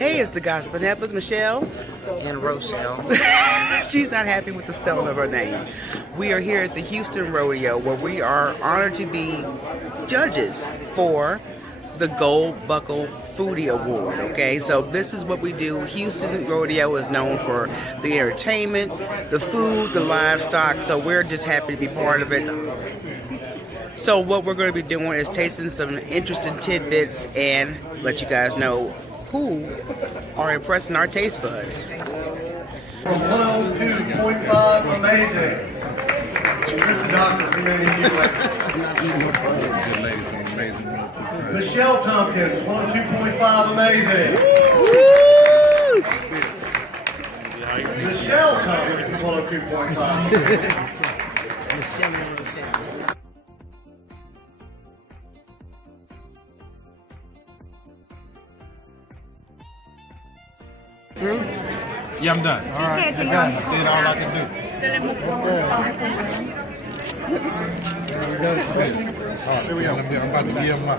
Hey, it's the Gossiping Heifers, Michelle. And Rochelle. She's not happy with the spelling of her name. We are here at the Houston Rodeo where we are honored to be judges for the Gold Buckle Foodie Award, okay? So this is what we do. Houston Rodeo is known for the entertainment, the food, the livestock, so we're just happy to be part of it. So what we're going to be doing is tasting some interesting tidbits and let you guys know who are impressing our taste buds. 102.5, amazing. Michelle Tompkins, 102.5, amazing. Michelle Tompkins, 102.5. Michelle. Yeah, I'm done. All right, I'm done. I did all I can do. Here we go. I'm about to give him my.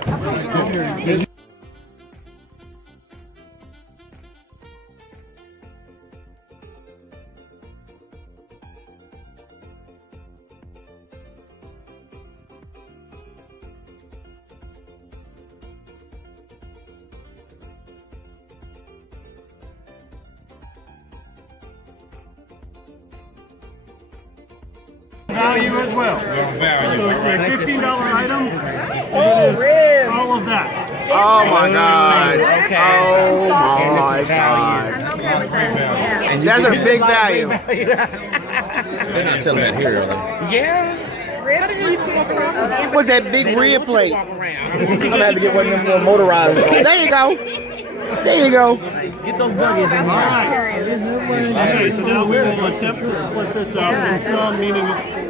Value as well. So it's a $15 item. Oh, ribs. All of that. Oh my God. Okay. Oh my God. That's a big value. They're not selling that here, are they? Yeah. What's that big rib plate? I'm gonna have to get one of them little motorized. There you go. There you go. Get those buggies in there. Okay, so now we will attempt to split this up in some meaningful way.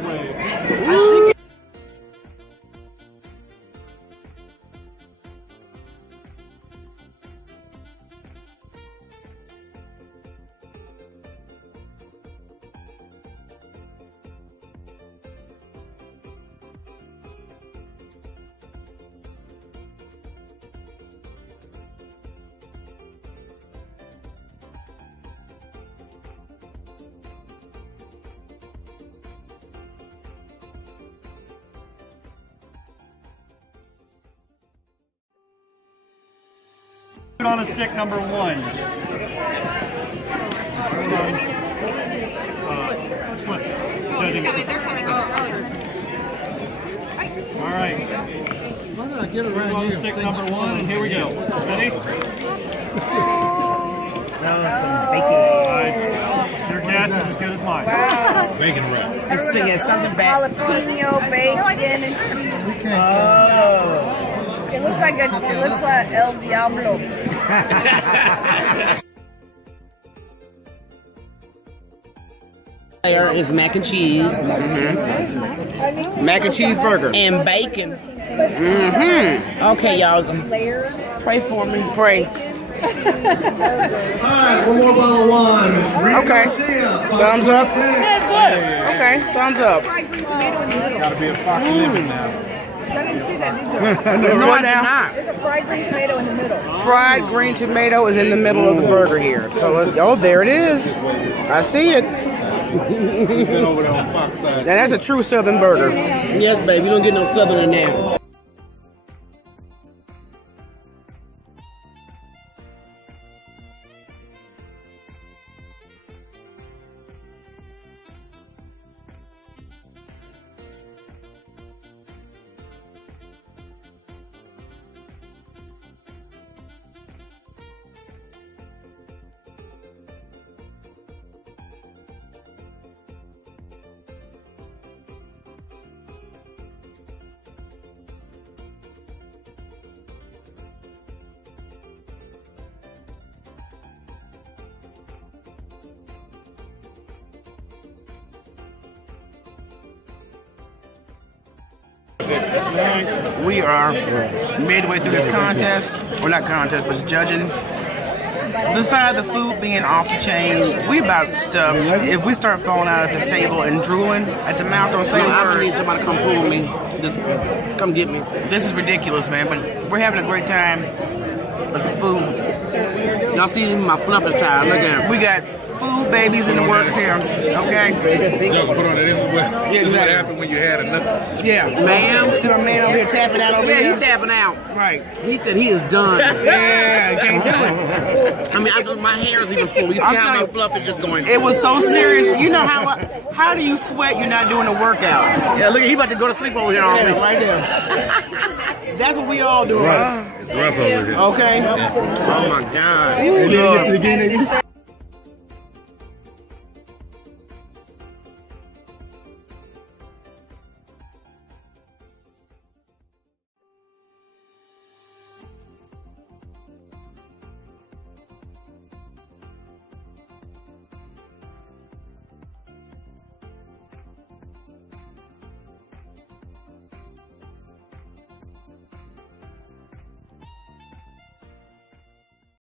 On a stick number one. Slips. Judging slips. All right. On stick number one, and here we go. Ready? That was some bacon. Your guess is as good as mine. Bacon wrap. This thing is something bad. Jalapeno, bacon, and cheese. Oh. It looks like El Diablo. There is mac and cheese. Mac and cheese burger. And bacon. Okay, y'all. Pray for me. Pray. Alright, one more bottle of wine. Okay. Thumbs up. That's good. Okay, thumbs up. Gotta be a fucking lemon now. I didn't see that, did you? No, I did not. There's a fried green tomato in the middle. Fried green tomato is in the middle of the burger here. So, oh, there it is. I see it. Now that's a true Southern burger. Yes, baby. We don't get no Southern in there. We are midway through this contest. Well, not contest, but judging. Besides the food being off the chain, we about stuff. If we start falling out at this table and drooling at the mouth, don't say a I word. need somebody to come pull me. Just come get me. This is ridiculous, man. But we're having a great time. But the food. Y'all see my fluff is tired. Look at him. We got food babies in the works here. Okay. Joker, put on it. This is what happened when you had enough. Yeah. Ma'am. See my man over here tapping out over Yeah, here? he's tapping out. Right. He said he is done. Yeah, can't do it. I mean, my hair is even full. You see I'm how my telling you, fluff is just going. It was so serious. You know how do you sweat? You're not doing a workout. Yeah, look, he about to go to sleep over here on me. Yeah, right there. That's what we all do, right? It's rough over here. Okay. Oh my God. Look.